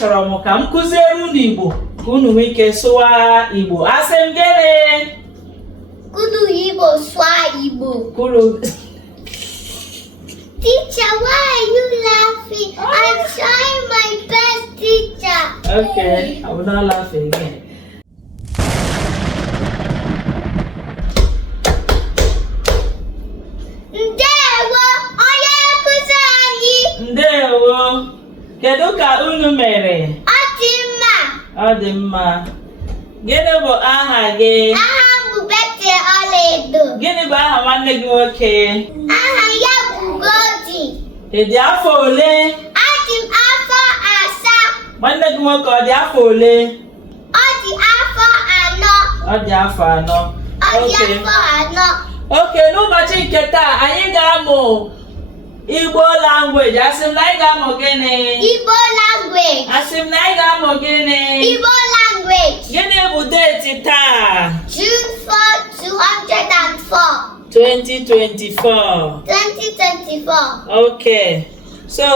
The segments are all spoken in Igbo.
achọrọ m ka m kụziere unu Igbo ka unu nwee ike sụwa Igbo. Asị m gịnị? Kudu Igbo sụọ Igbo. Kulu. Teacher, why are you laughing? I'm trying my best, teacher. Okay, I will not laugh again. Ndewo, onye nkụzi anyị. Ndewo. Kedu ka unu mere? Ọ dị mma. Ọ dị mma. Gịnị bụ aha gị? Aha m bụ Bete Ọlaedo. Gịnị bụ aha nwanne gị nwoke? Aha ya bụ Goldi. Ị dị afọ ole? Adị m afọ 7. Nwanne gị nwoke ọ dị afọ ole? Ọ dị afọ 4. Ọ dị afọ 4. Ọ dị afọ 4. Okay, n'ụbọchị nke taa anyị ga-amụ Igbo language. Asị m na anyị ga-amụ gịnị? Igbo language. Asị m na anyị ga-amụ gịnị? Igbo language. Gịnị bụ deeti taa? June 4, 204. 2024. 2024. Okay. So,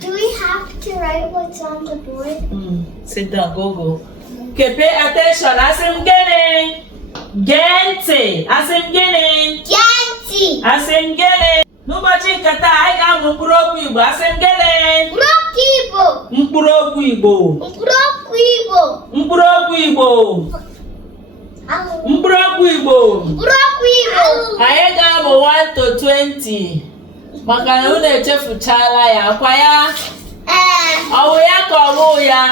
Do we have to write what's on the board? Sit down, go. Okay, pay attention. Asị m gịnị? Gee ntị. Asị m gịnị? Genti. Asị m gịnị? N'ụbọchị nke taa anyị ga-amụ mkpụrụ okwu Igbo. Asị m gịnị? Mkpụrụ Igbo. Mkpụrụ okwu Igbo. Mkpụrụ Igbo. Mkpụrụ okwu Igbo. Mkpụrụ okwu Igbo. Mkpụrụ Igbo. Anyị ga-amụ 1 to 20 maka na unu echefuchala ya. Akwa ya? Ọwụ ya ka ọwụ ya?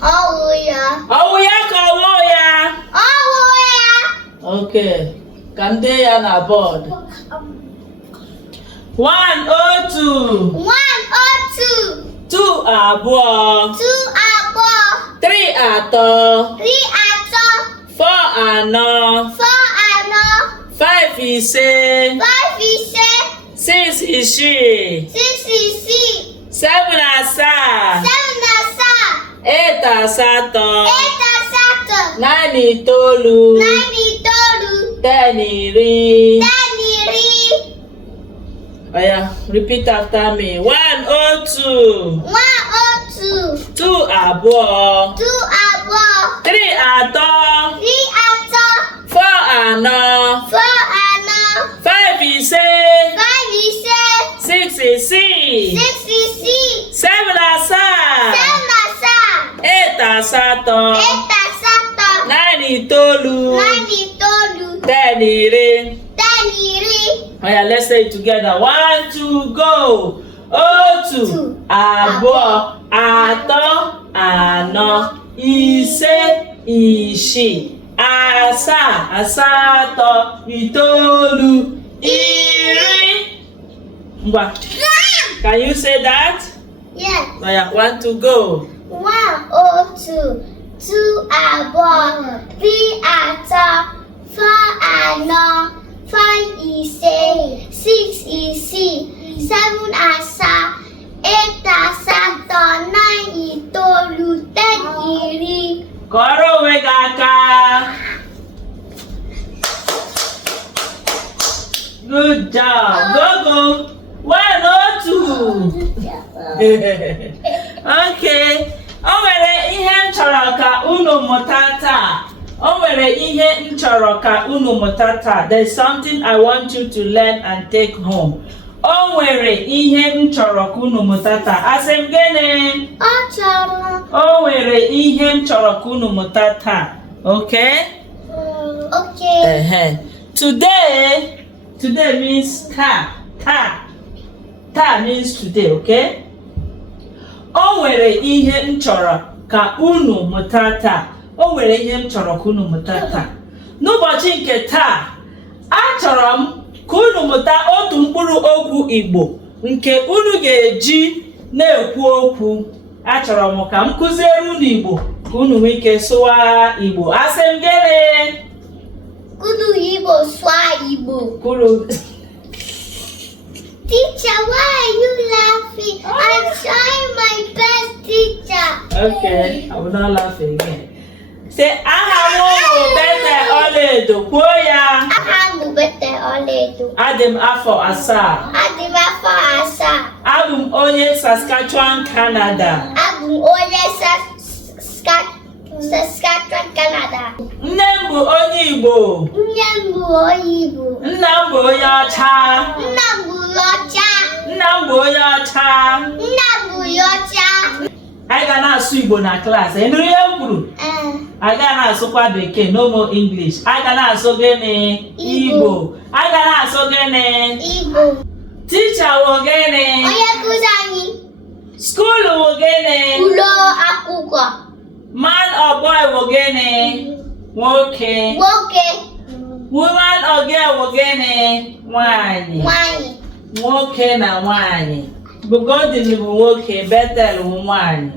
Ọwụ ya. Ọwụ ya ka ọwụ ya? Ọwụ ya. Okay. Ka m dee ya na bọọdụ. 102. 102. 2 abụọ. 2 abụọ. 3 atọ. 3 atọ. 4 anọ. 4 5 ise. 5 ise. 6 isii. 6 isii. 7 asaa. 7 asaa. 8 asatọ. 8 asatọ. 9 itoolu. 9 itoolu. 10 iri. 10 iri. Oya, repeat after me. 102. 102. 2 abụọ. 2 abụọ. 3 atọ. 3 atọ. 4 anọ. 4 anọ. 5 ise. 5 ise. 6 isii. 6 isii. 7 asaa. 7 asaa. 8 asatọ. 8 asatọ. 9 itoolu. 9 itoolu. 10 iri. 10 iri. Oya, let's say it together. 1, 2, go. Otu, abụọ, atọ, anọ, ise, isii, asaa, asatọ, itoolu, iri. Ngwa. Can you say that? Yes. Oya, 1, 2, go. 102. 2 abụọ. 3 atọ. 4 anọ. 5 ise. 6 isii. 7 asaa. 8 asatọ. 9 itoolu. 10 iri. Kọrọ onwe gị aka. Good job. Go. 102. Okay. O nwere ihe m chọrọ ka unu mụta taa. There's something I want you to learn and take home. O nwere ihe m chọrọ ka unu mụta taa. Asị m gịnị? Ọ chọrọ. O nwere ihe m chọrọ ka unu mụta taa. Okay? Okay. Today means taa. Taa means today, okay? O nwere ihe m chọrọ ka unu mụta taa. O nwere ihe m chọrọ ka unu mụta taa. N'ụbọchị nke taa, achọrọ m ka unu mụta otu mkpụrụ okwu Igbo nke unu ga-eji na-ekwu okwu. Achọrọ m ka m kụziere unu Igbo ka unu nwee ike sụwa Igbo. Asị m gịnị? Kudu Igbo sụọ Igbo. Kulu. Teacher, why are you laughing? I'm trying my best, teacher. Okay, I will not laugh again. Say, aha m bụ Bete Ọlaedo. Kwuo ya. Aha m bụ Bete Ọlaedo. Adị m afọ 7. Adị m afọ 7. Abụ m onye Saskatchewan, Canada. Abụ m onye Saskatchewan, Canada. Nne m bụ onye Igbo. Nne m bụ onye Igbo. Nna m bụ onye ọcha. Nna m bụ ọcha. Nna m bụ onye ọcha. Nna m bụ ọcha. Anyị ga na-asụ Igbo na klaasị. Ị nụrụ ihe m kwuru? Anyị ga na-asụkwa Bekee, no more English. Anyị ga na-asụ gịnị? Igbo. Anyị ga na-asụ gịnị? Igbo. Teacher wụ gịnị? Onye nkụzi anyị. School wụ gịnị? Ụlọ akwụkwọ. Man or boy wụ gịnị? Nwoke. Nwoke. Woman or girl wụ gịnị? Nwanyị. Nwanyị. Nwoke na nwanyị. Godin bụ nwoke, Bethel bụ nwanyị.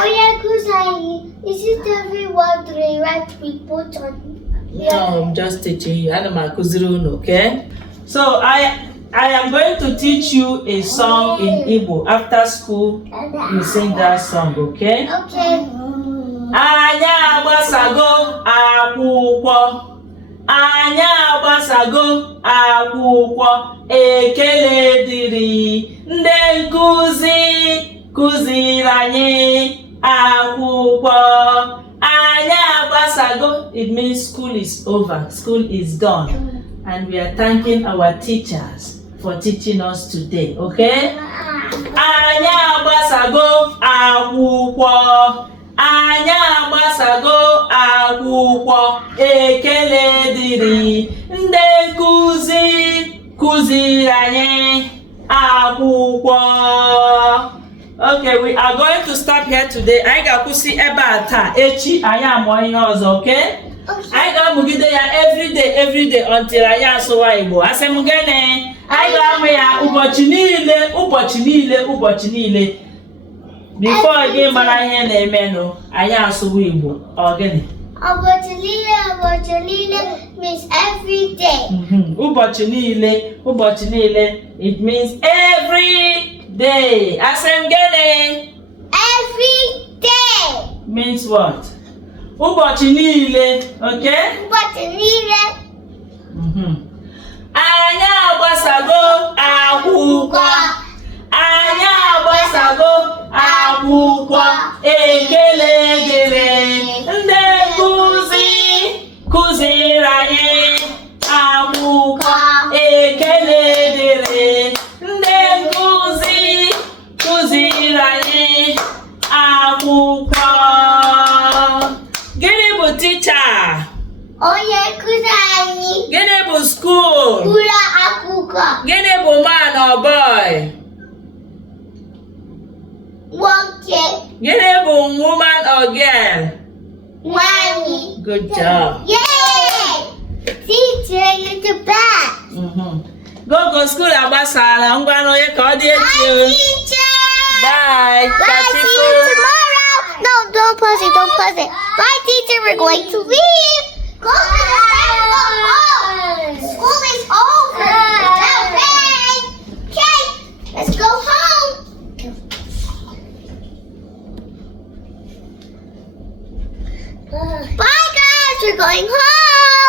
Onye nkụzi anyị, is it every word they write we put on? No, I'm just teaching you. Ana m akụziri unu, okay? So I am going to teach you a song in Igbo. After school, you sing that song, okay? Okay. Anyị agbasago akwụkwọ. Anyị agbasago akwụkwọ. Ekele dịrị ndị nkụzi kụziri anyị akwụkwọ. Anyị agbasago. It means school is over. School is done. And we are thanking our teachers for teaching us today, okay? Anyị agbasago akwụkwọ. Anyị agbasago akwụkwọ. Ekele dịrị ndị nkụzi kụziri anyị akwụkwọ. Okay, we are going to stop here today. Anyị ga-akwụsị ebe a taa. Echi anyị amụọ ihe ọzọ, okay? Anyị ga-amụgide ya every day until anyị asụwa Igbo. Asị m gịnị? Anyị ga-amụ ya ụbọchị niile. Before gị mara ihe na-emenụ, anyị asụwa Igbo. Ọ gịnị? Ụbọchị niile means every day. Ụbọchị niile, it means every day. Asị m gịnị? Every day. Means what? Ụbọchị niile, okay? Ụbọchị niile. Anyị agbasago akwụkwọ. Anyị agbasago akwụkwọ. Ekele dịrị ndị nkụzi kụziri anyị akwụkwọ. Ekele dịrị ndị nkụzi kụziri anyị akwụkwọ. Gịnị bụ teacher? Onye nkụzi anyị. Gịnị bụ school? Ụlọ akwụkwọ. Gịnị bụ man or boy? Nwoke. Gịnị bụ woman or girl? Nwanyị. Good job. Yay! Teacher, you're the best. Go school agbasala. Ngwa na onye ka ọ dị echi. Bye, teacher. Bye. Bye, see you tomorrow. No, don't pause it. Bye, teacher. We're going to leave. Go home. School is over. Okay, let's go home. Bye, guys. We're going home.